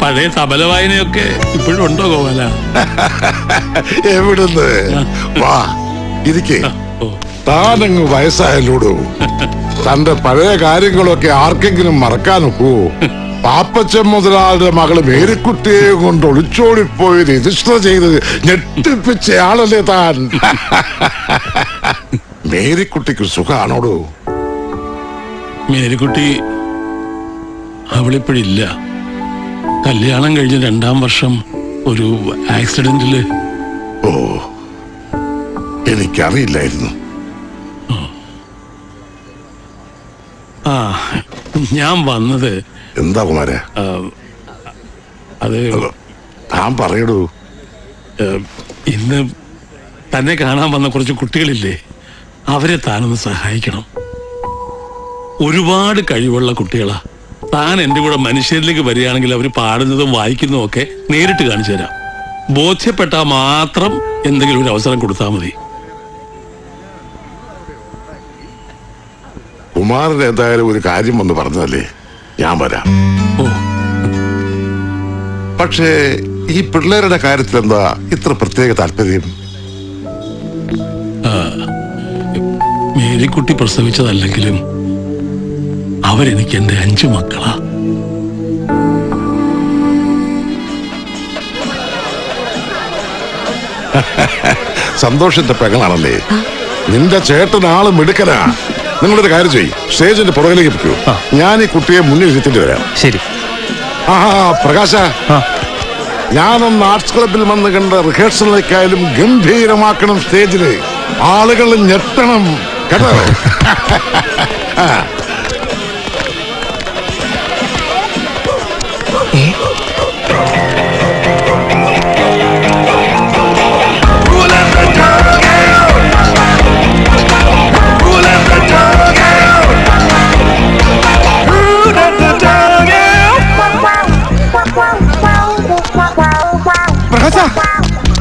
പഴയ തബല വായനയൊക്കെ ഇപ്പോഴും ഉണ്ടോ ഗോപാല? എവിടുന്ന്? വാ ഇരിക്കേ. താനങ്ങ് വയസ്സായല്ലോടൂ. തന്റെ പഴയ കാര്യങ്ങളൊക്കെ ആർക്കെങ്കിലും മറക്കാനൊക്കൂ? പാപ്പച്ചൻ മുതലാളുടെ മകള് മേരിക്കുട്ടിയെ കൊണ്ട് ഒളിച്ചോടിപ്പോയി രജിസ്റ്റർ ചെയ്ത് ഞെട്ടിപ്പിച്ച ആളല്ലേ താൻ? മേരിക്കുട്ടിക്ക് സുഖാണോടൂ? മേരിക്കുട്ടി അവളിപ്പോഴില്ല. കല്യാണം കഴിഞ്ഞ് 2-ാം വർഷം ഒരു ആക്സിഡന്റില്. ഓ, എനിക്കറിയില്ലായിരുന്നു. ഞാൻ വന്നത് എന്താ കുമാര? അത് താൻ പറയടൂ. ഇന്ന് തന്നെ കാണാൻ വന്ന കുറച്ച് കുട്ടികളില്ലേ, അവരെ താനൊന്ന് സഹായിക്കണം. ഒരുപാട് കഴിവുള്ള കുട്ടികളാ. താൻ എൻ്റെ കൂടെ മനുഷ്യരിലേക്ക് വരികയാണെങ്കിൽ അവർ പാടുന്നതും വായിക്കുന്നതും ഒക്കെ നേരിട്ട് കാണിച്ചു തരാം. ബോധ്യപ്പെട്ടാൽ മാത്രം എന്തെങ്കിലും ഒരു അവസരം കൊടുത്താൽ മതി. കുമാരൻ എന്തായാലും ഒരു കാര്യം വന്ന് പറഞ്ഞതല്ലേ, ഞാൻ വരാം. പക്ഷേ ഈ പിള്ളേരുടെ കാര്യത്തിൽ എന്താ ഇത്ര പ്രത്യേക താല്പര്യം? മേരിക്കുട്ടി പ്രസവിച്ചതല്ലെങ്കിലും അവരെനിക്ക് എൻ്റെ 5 മക്കളാ. സന്തോഷന്റെ പെങ്ങളാണല്ലേ? നിന്റെ ചേട്ടനാള് മിടുക്കനാ. നിങ്ങളൊരു കാര്യം ചെയ്യും, സ്റ്റേജിന്റെ പുറകിലേക്ക് വെക്കൂ. ഞാൻ ഈ കുട്ടിയെ മുന്നിൽ ഇരുത്തിട്ട് വരാം. ശരി. പ്രകാശ, ഞാനൊന്ന് ആർട്സ് ക്ലബിൽ വന്ന് കണ്ട റിഹേഴ്സലിലേക്കായാലും ഗംഭീരമാക്കണം. സ്റ്റേജില് ആളുകൾ ഞെട്ടണം കേട്ടോ.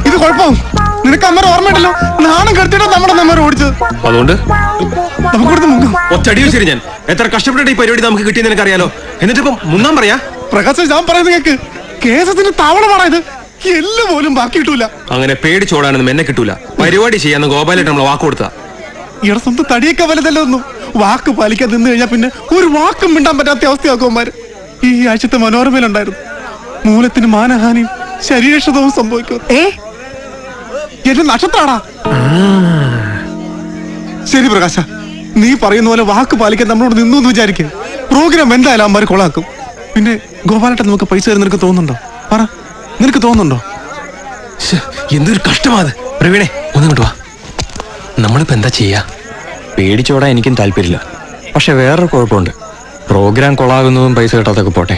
ഇത് കുഴപ്പം. നിനക്ക് അമ്മ ഓർമ്മയുണ്ടല്ലോ, നാണം കെടുത്തിട്ട് നമ്മുടെ ഓടിച്ചത്. അതുകൊണ്ട് ഒറ്റടി ശരി. ഞാൻ എത്ര കഷ്ടപ്പെട്ട ഈ പരിപാടി നമുക്ക് കിട്ടിയെന്ന് എനിക്കറിയാലോ. എന്നിട്ടിപ്പം മുന്നാൻ പറയാ. പ്രകാശ്, ഞാൻ പറയുന്നത് കേക്ക്. കേസത്തിന് താവളമാണ് ഇത്. എല്ല് പോലും ബാക്കി കിട്ടൂല. അങ്ങനെ പേടിച്ചോടാനൊന്നും എന്നെ കിട്ടൂല. പരിപാടി ചെയ്യാന്ന് ഗോപാലായിട്ട് നമ്മൾ വാക്ക് കൊടുത്താ. ഇവിടെ സ്വന്തം തടിയൊക്കെ വലുതല്ലോ ഒന്നും. വാക്ക് പാലിക്കാൻ നിന്ന് കഴിഞ്ഞാൽ പിന്നെ ഒരു വാക്കും മിണ്ടാൻ പറ്റാത്ത അവസ്ഥയാക്കുമാര്. ഈ ആഴ്ചത്തെ മനോരമയിലുണ്ടായിരുന്നു, മൂലത്തിന് മാനഹാനിയും ശരീരക്ഷതവും സംഭവിക്കും. എന്റെ നക്ഷത്രാടാ. ശരി പ്രകാശ, നീ പറയുന്ന പോലെ വാക്ക് പാലിക്കാൻ നമ്മളോട് നിന്നു എന്ന് വിചാരിക്കുക. പ്രോഗ്രാം എന്തായാലും അമ്മമാര് കൊളാക്കും. പിന്നെ ഗോപാലേട്ടൻ നമുക്ക് പൈസ തരുന്ന നിനക്ക് തോന്നുന്നുണ്ടോ? പറ, നിനക്ക് തോന്നുന്നുണ്ടോ? എന്തൊരു കഷ്ടമാത്. പ്രവീണേ, ഒന്നിങ്ങോട്ട് വാ. നമ്മളിപ്പോ എന്താ ചെയ്യാ? പേടിച്ചോടാൻ എനിക്കും താല്പര്യമില്ല. പക്ഷെ വേറൊരു കുഴപ്പമുണ്ട്. പ്രോഗ്രാം കൊളാകുന്നതും പൈസ കിട്ടാത്തൊക്കെ പോട്ടെ,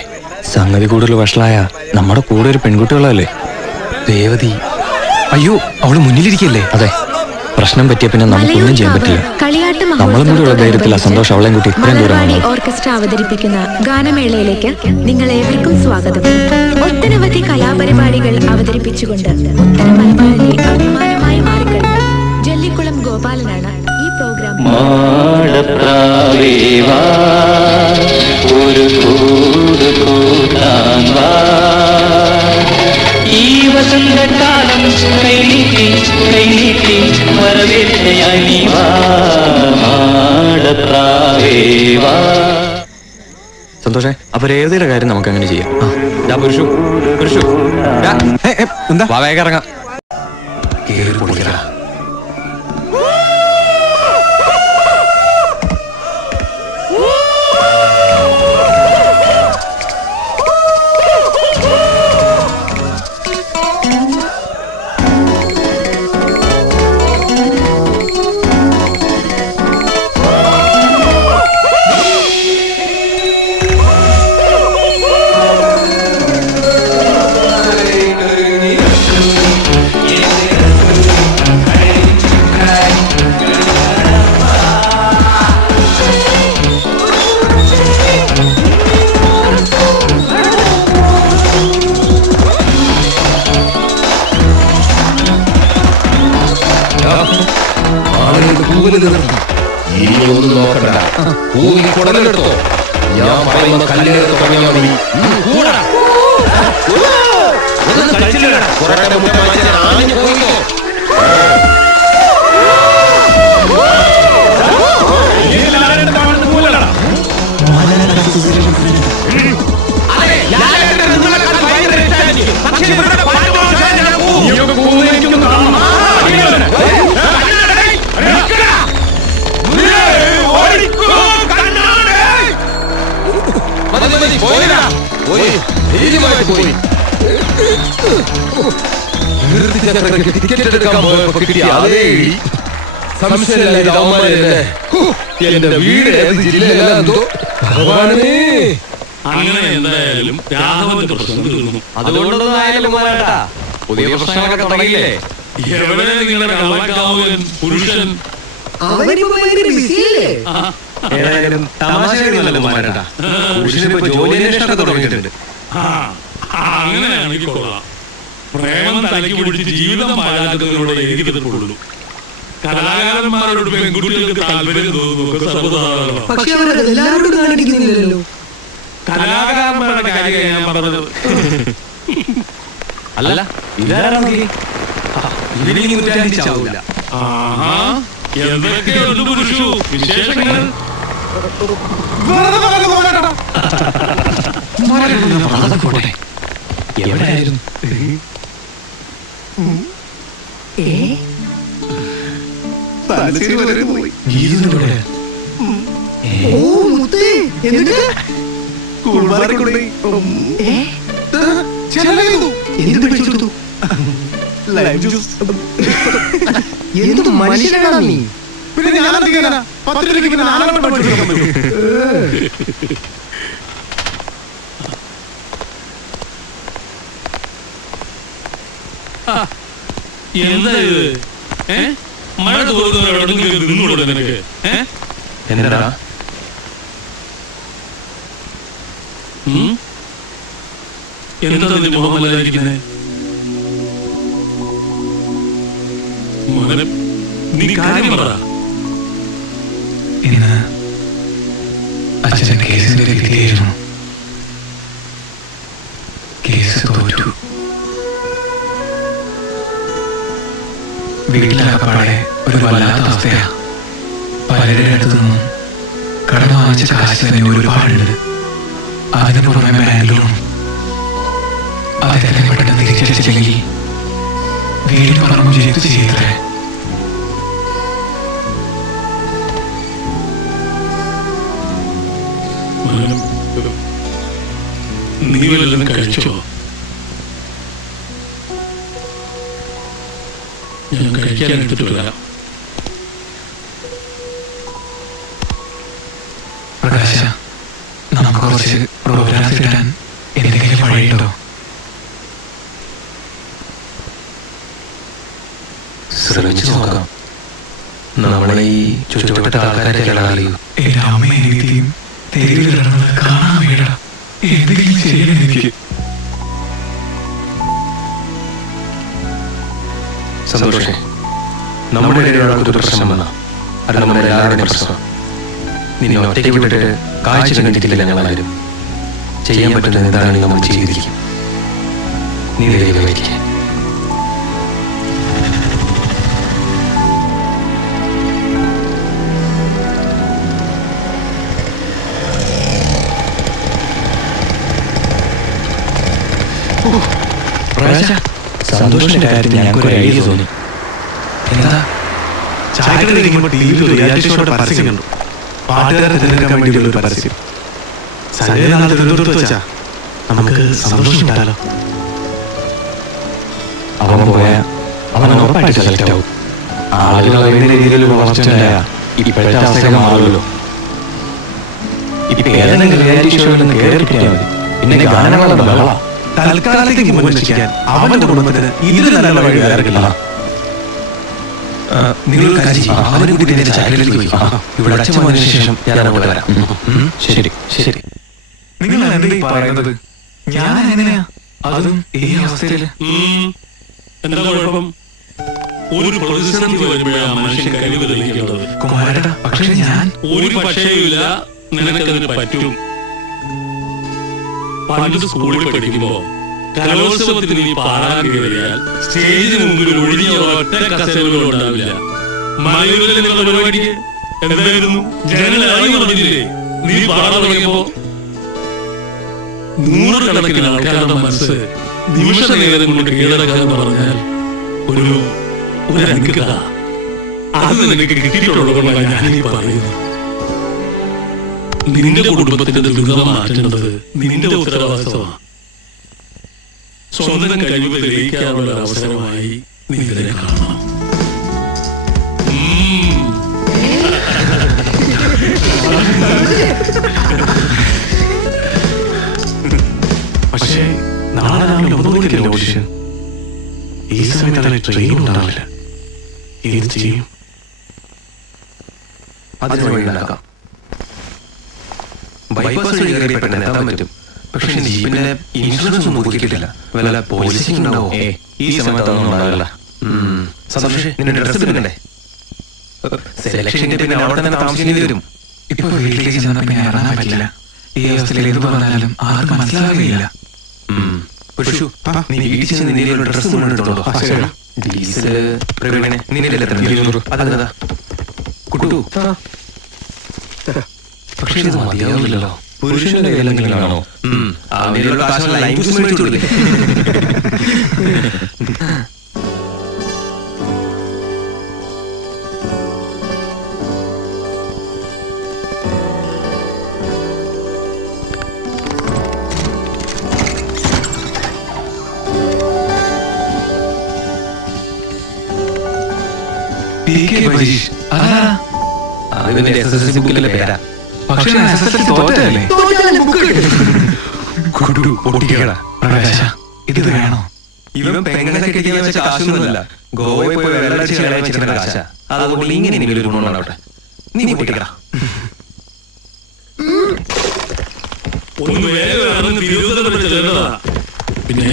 സംഗതി കൂടുതൽ വഷളായ നമ്മുടെ കൂടെ ഒരു പെൺകുട്ടികളല്ലേ, രേവതി. അയ്യോ, അവള് മുന്നിലിരിക്കല്ലേ? അതെ, പ്രശ്നം പറ്റിയ പിന്നെ നമുക്കൊന്നും ചെയ്യാൻ പറ്റില്ല. നമ്മളും കൂടിയുള്ള ധൈര്യത്തില സന്തോഷം അവളെയും കൂട്ടി ഇത്രയും ദൂരം. ഓർക്കസ്ട്ര അവതരിപ്പിക്കുന്ന ഗാനമേളയിലേക്ക് നിങ്ങൾ ഏവർക്കും സ്വാഗതം. ഒട്ടനവധി കലാപരിപാടികൾ അവതരിപ്പിച്ചുകൊണ്ട് ഉത്തര മലബാറിലെ അഭിമാനമായി മാറിക്കഴിഞ്ഞ ജല്ലിക്കുളം ഗോപാലനാണ് ഈ പ്രോഗ്രാം. ഈ വസന്തകാലം കൈനീട്ടി കൈനീട്ടി വരവേറ്റയായി നീ വാ മാടപ്രാവേ വാ. സന്തോഷേ, അപ്പൊ രേവതിയുടെ കാര്യം നമുക്ക് അങ്ങനെ ചെയ്യാം. പുരുഷു പുരുഷു എന്താ വേഗം ഇറങ്ങാം. ഇനിയൊന്നും നോക്കണ്ട, കൂലി കുടലെടുത്തോ. ഞാൻ പറയുന്ന കല്ലിനെടുത്ത് പറഞ്ഞാൽ മതി. എന്റെ വീട് ഏത് ജില്ലയിലെന്തോ അങ്ങനെ എന്തായാലും രാഘവന്റെ പ്രശ്നം തീർന്നു. അതുകൊണ്ടൊന്നായാലും പുതിയ പ്രശ്നങ്ങളൊക്കെ തുടങ്ങിയില്ലേ? എവിടെ നിങ്ങളുടെ കള്ളക്കാവൻ പുരുഷൻ? ഏതായാലും തമാശകളൊന്നും മാറേണ്ട. പുരുഷനിപ്പോ ജോലി അന്വേഷണമൊക്കെ തുടങ്ങിയിട്ടുണ്ട്. അങ്ങനെയാണെങ്കിൽ കൊള്ളാം. പ്രേമം തലയ്ക്ക് പിടിച്ച് ജീവിതം പാഴാക്കുന്നതിനോട് എനിക്ക് എതിർപ്പുള്ളൂ. കലാകാരന്മാരോട് പെൺകുട്ടികൾക്ക് താല്പര്യം തോന്നുന്നു സർവ്വസാധാരണ. കലാകാരന്മാരുടെ കാര്യം ഞാൻ പറഞ്ഞത്. അല്ല ഇതാരാണെങ്കിൽ എന്തൊക്കെയുണ്ട് പുരുഷു വിശേഷങ്ങൾ? എവിടെയായിരുന്നു? എന്ത് മനുഷ്യനാണ് നീ? പിന്നെ ഞാൻ എന്താ ഇത്? മഴ തോന്നുന്നവരോട് നിനക്ക് എന്താ എന്താ നിന്റെ മുഖമല്ലായിരിക്കുന്നേ? മോനെ നീ കാര്യം പറ. ഇന്ന് അച്ഛൻ കേസിന്റെ വിധിയായിരുന്നു. കേസ് തോറ്റു. വീട്ടിലാകപ്പാടെ ഒരു വല്ലാത്ത അവസ്ഥയാ. പലരുടെ അടുത്തു നിന്നും കടം വാങ്ങിച്ച കാശ് തന്നെ ഒരുപാടുണ്ട്. അതിന് പുറമെ ബാങ്കുകളും. അതെല്ലാം പെട്ടെന്ന് തിരിച്ചടിച്ചില്ലെങ്കിൽ വീട് പറമ്പ് ജയിച്ചു ചെയ്തേ. നീ വല്ലതും കഴിച്ചോ? ഞാൻ കഴിക്കാൻ എടുത്തിട്ട് വരാം. പ്രകാശ, നമുക്ക് കുറച്ച് പ്രോഗ്രാംസ് ഇടാൻ എന്തെങ്കിലും വഴിയുണ്ടോ? ശ്രമിച്ചു നോക്കാം. നമ്മളെ ഈ ചുറ്റുവട്ട ആൾക്കാരെ അറിയൂ. എന്റെ അമ്മയും അനിയത്തിയും തെരുവിൽ കിടന്നത് കാണാൻ വയ്യട. എന്തെങ്കിലും ചെയ്യണം എനിക്ക്. സന്തോഷേ, നമ്മുടെ ഇടയിലൊരു പ്രശ്നം വന്ന അത് നമ്മുടെ എല്ലാവരുടെയും പ്രശ്നം. നിന്നെ ഒറ്റയ്ക്ക് വിട്ടിട്ട് കാഴ്ച കണ്ടിട്ടില്ല ഞങ്ങളാരും. ചെയ്യാൻ പറ്റുന്ന എന്താണെങ്കിൽ നമ്മൾ ചെയ്തിരിക്കും. നീ ദൈവം വയ്ക്കുക. സന്തോഷിന്റെ കാര്യത്തിൽ ഞങ്ങൾക്ക് ഒരു ഐഡിയ തോന്നി. എന്താ? ചായക്കടയിലിരിക്കുമ്പോൾ ടിവിയിൽ ഒരു റിയാലിറ്റി ഷോയുടെ പരസ്യം കണ്ടു. പാട്ടുകാരെ തിരഞ്ഞെടുക്കാൻ വേണ്ടിയുള്ള ഒരു പരസ്യം. സഞ്ജയ് നാളെ തിരുവനന്തപുരത്ത് വെച്ചാ നമുക്ക് സന്തോഷം കിട്ടാലോ. അവൻ പോയാൽ അവൻ ഉറപ്പായിട്ട് സെലക്ട് ആവും. ആളുകൾ വേണ്ട രീതിയിൽ വളർച്ചയുണ്ടായ ഇപ്പോഴത്തെ അവസ്ഥയൊക്കെ മാറുമല്ലോ. ഇപ്പൊ ഏതെങ്കിലും റിയാലിറ്റി ഷോയിൽ നിന്ന് കയറി കിട്ടിയാൽ മതി. പിന്നെ ഗാനങ്ങളുടെ ബഹള. തൽക്കാലത്തേക്ക് മോചിക്കാൻ അവന്റെ കുടുംബത്തിന് ഇതിൽ നല്ല വഴി വേറെയില്ല. നിങ്ങൾ അവനും കൂടി എന്റെ ചായക്കടയിലേക്ക് പോയി. ഇവിടെ അച്ഛൻ വന്നതിന് ശേഷം ഞാൻ അങ്ങോട്ട് വരാം. ശരി ശരി. നിങ്ങൾ എന്തെങ്കിലും പറയുന്നത്? ഞാൻ എങ്ങനെയാ അതും ഈ അവസ്ഥയില്? എന്താ കുഴപ്പം? ഒരു പ്രതിസന്ധി വരുമ്പോഴാണ് മനുഷ്യൻ കഴിവ് തെളിയിക്കേണ്ടത്. കുമാരേട്ടാ, പക്ഷെ ഞാൻ ഒരു പക്ഷേയില്ല, നിനക്കതിന് പറ്റും. പണ്ട് സ്കൂളിൽ പഠിക്കുമ്പോ കലോത്സവത്തിന് നീ പാടാൻ കയറിയാൽ സ്റ്റേജിന് മുമ്പിൽ ഒഴിഞ്ഞ ഒറ്റ കസേരകളും ഉണ്ടാവില്ല. മലയൂരിൽ നിന്നുള്ള പരിപാടിക്ക് എന്തായിരുന്നു ജനങ്ങളായി പറഞ്ഞില്ലേ നീ പാടാൻ തുടങ്ങിയപ്പോ? നൂറുകണക്കിന് ആൾക്കാരുടെ മനസ്സ് നിമിഷ നേരം കൊണ്ട് കീഴടക്കാൻ പറഞ്ഞാൽ ഒരു അനുഗ്രഹ. അത് നിനക്ക് കിട്ടിയിട്ടുള്ളതുകൊണ്ടാണ് ഞാനീ പറയുന്നത്. നിന്റെ കുടുംബത്തിന്റെ ദുരിതം മാറ്റേണ്ടത് നിന്റെ ഉത്തരവാദിത്വമാണ്. സ്വന്തം കഴിവ് തെളിയിക്കാനുള്ള അവസരമായി നീ ഇതിനെ കാണണം. പക്ഷേ നാളെ രാവിലെ 9 മണിക്കല്ലേ ഓഡിഷൻ? ഈ സമയത്താണ് ട്രെയിൻ ഉണ്ടാവില്ല. എന്ത് ചെയ്യും? അതിന് വഴിയുണ്ടാക്കാം. ബൈപ്പാസ് വഴി കയറി പെട്ടെന്ന് എത്താൻ പറ്റും. പക്ഷെ ജീപ്പിന്റെ ഇൻഷുറൻസ് ഒന്നും പുതുക്കിയിട്ടില്ല. വല്ല പോലീസ് ഉണ്ടാവോ? ഈ സമയത്തൊന്നും ഉണ്ടാവില്ല. സന്തോഷ്, നിന്റെ ഡ്രസ് എടുക്കണ്ടേ? സെലക്ഷന്റെ പിന്നെ അവിടെ തന്നെ താമസിക്കേണ്ടി വരും. ഇപ്പൊ വീട്ടിലേക്ക് ചെന്നാൽ പിന്നെ ഇറങ്ങാൻ പറ്റില്ല. ഈ അവസ്ഥയിൽ എന്ത് പറഞ്ഞാലും ആർക്കും മനസ്സിലാവുകയില്ല. നീ വീട്ടിൽ ചെന്ന് നീല ഡ്രസ് എടുത്തോളൂ. ഡീസല് പ്രവീണനെ നിന്നില്ല അതെന്താ കുട്ടു? പക്ഷെ ഇത് മതിയാവില്ലല്ലോ. പുരുഷന്റെ കയ്യിലെങ്കിലാണോ? ആ മേലുള്ള കാശുള്ള ലൈൻ ജ്യൂസ് മേടിച്ചോളില്ലേ? അതിന്റെ SSLC ബുക്കിലെ പേരാ. പക്ഷേ SSLC തോറ്റല്ലേ? ഇത് വേണോ? ഇവൻ പെങ്ങളെ കെട്ടി വെച്ച കാശൊന്നുമല്ല, ഗോവയിൽ പോയി വെള്ളടിച്ച് കളയാൻ വെച്ചിരുന്ന കാശ. അതുകൊണ്ട് ഇങ്ങനെ ഒരു ഗുണമുണ്ടാവട്ടെ. നീ പൊട്ടിക്കടാ. പിന്നെ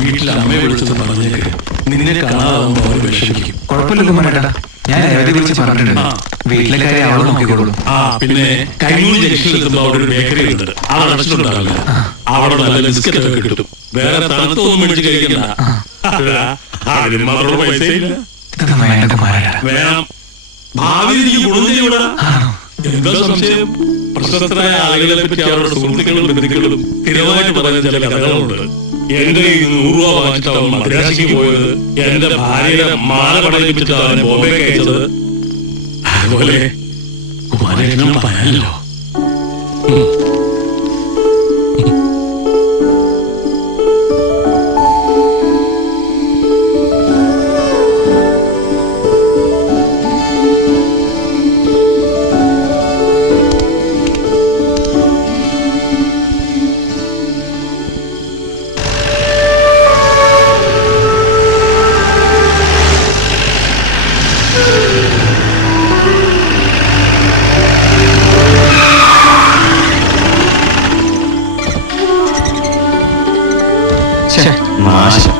വീട്ടിൽ അമ്മയെ വിളിച്ചത് പറഞ്ഞേക്ക്. നിന്നെ കാണാതാവുമ്പോ അവർ വിഷമിക്കും. കുഴപ്പമില്ലല്ലോ മനേട്ടാ, ഞാൻ രവതി വിളിച്ച് പറഞ്ഞിട്ടുണ്ട്. വീട്ടിലെ കാര്യം അവൾ നോക്കിക്കോളും. പിന്നെ കൈമൂടി ജംഗ്ഷനിലെത്തുമ്പോ അവിടെ ഒരു ബേക്കറി ഉണ്ട്. അവിടെ അടച്ചിട്ടുണ്ടാവില്ല. അവിടെ നല്ല ബിസ്ക്കറ്റ് ഒക്കെ കിട്ടും. വേറെ തണുത്തൊന്നും മേടിച്ച് കഴിക്കണ്ട. അതിന് മാത്രമുള്ള പൈസ ഇല്ല. വേണം. ഭാവിയിൽ എനിക്ക് ഗുണം ചെയ്യൂടാ. എന്താ സംശയം? പ്രശസ്തരായ ആളുകളെ പറ്റി അവരുടെ സുഹൃത്തുക്കളും ബന്ധുക്കളും സ്ഥിരമായിട്ട് പറയുന്ന ചില കഥകളുണ്ട്. എന്റെ 100 രൂപ വാങ്ങിച്ചിട്ട് അവൻ മദ്രാസിക്ക് പോയത്, എന്റെ ഭാര്യയുടെ മാല പടയിപ്പിച്ചിട്ട് അവനെ ബോംബെക്ക് അയച്ചത്. അതുപോലെ കുമാരേട്ടനും പറയാനല്ലോ. നാശം.